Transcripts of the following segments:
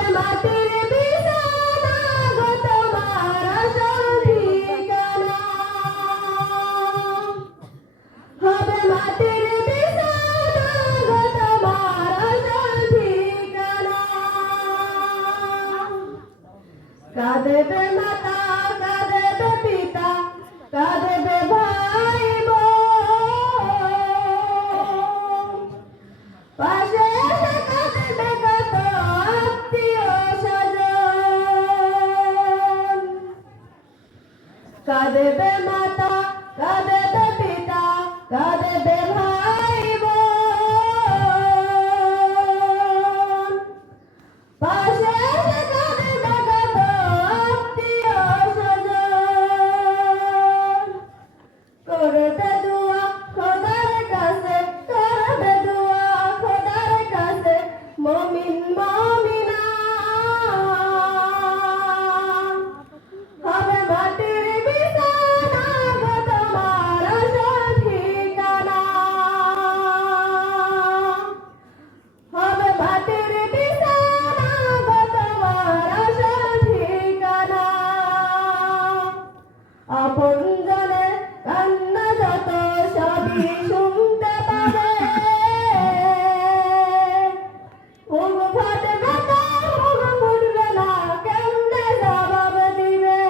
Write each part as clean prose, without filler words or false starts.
হবে মাটির বিছানা গো তোমার আসল ঠিকানা, হবে মাটির বিছানা গো তোমার আসল ঠিকানা। কাঁদেবে মাতা কাঁদেবে পিতা কাঁদেবে ভাই বোন, পাশে এসে কাঁদেবে কত আত্মীয় স্বজন। কাঁদেবে মাতা কাঁদেবে পিতা কাঁদেবে ভাই বোন, পাশে এসে কাঁদেবে কত আত্মীয় স্বজন। করবে দুয়া খোদার কাছে করবে দুয়া খোদার কাছে মুমিন মুমিনা, হবে মাটির বিছানা গো তোমার আসল ঠিকানা, হবে মাটির বিছানা গো তোমার আসল ঠিকানা। আপনজনের কান্না যত সবই শুনতে পাবে, মুখ ফাটবে তো মুখ ফুটবে না কেমনে জবাব দিবে।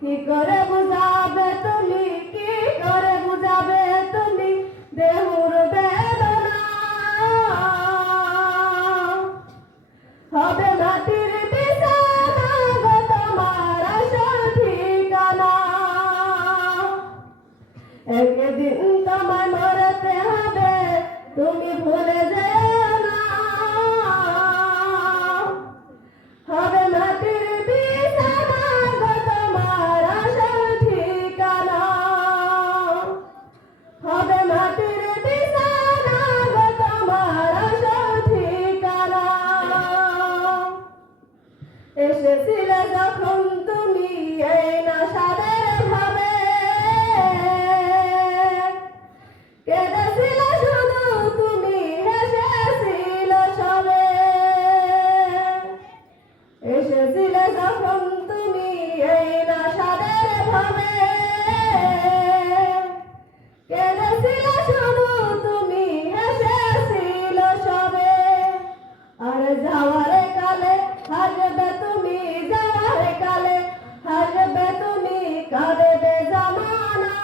কি করে বুঝাবে তুমি কি করে বুঝাবে তুমি দেহুর বেদনা, হবে মাটির বিছানা গো তোমার আসল ঠিকানা। একদিন তোমায় মরতে হবে তুমি ভুলে যেও না, হবে মাটির বিছানা গো তোমার আসল ঠিকানা, হবে মাটির বিছানা গো তোমার আসল ঠিকানা। এসেছিলে যখন তুমি এই নাশাদের ভাবে, কেঁদেছিলে শুধু তুমি হেসেছিল সবে। এসেছিলে যখন তুমি এই নাশাদের ভাবে, কেঁদেছিলে শুধু তুমি হেসেছিল সবে। আর যাওয়ার কালে হাসবে তুমি যাওয়ার কালে হাসবে তুমি কাঁদবে জামানা,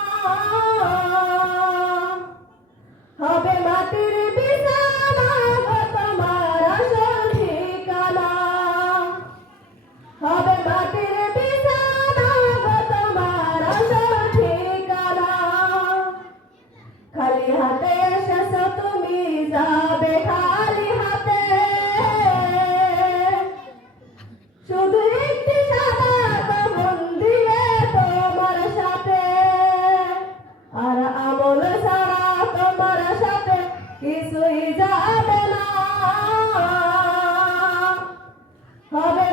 হবে মাটির বিছানা গো তোমার আসল ঠিকানা, হবে মাটির বিছানা গো তোমার আসল ঠিকানা। খালি হাতে এসেছো তুমি যাবে খালি হাতে, শুধু একটি সাদা কাফন দিবে তোমার সাথে, আর আমল ছাড়া তোমার সাথে কিছুই যাবে না, হবে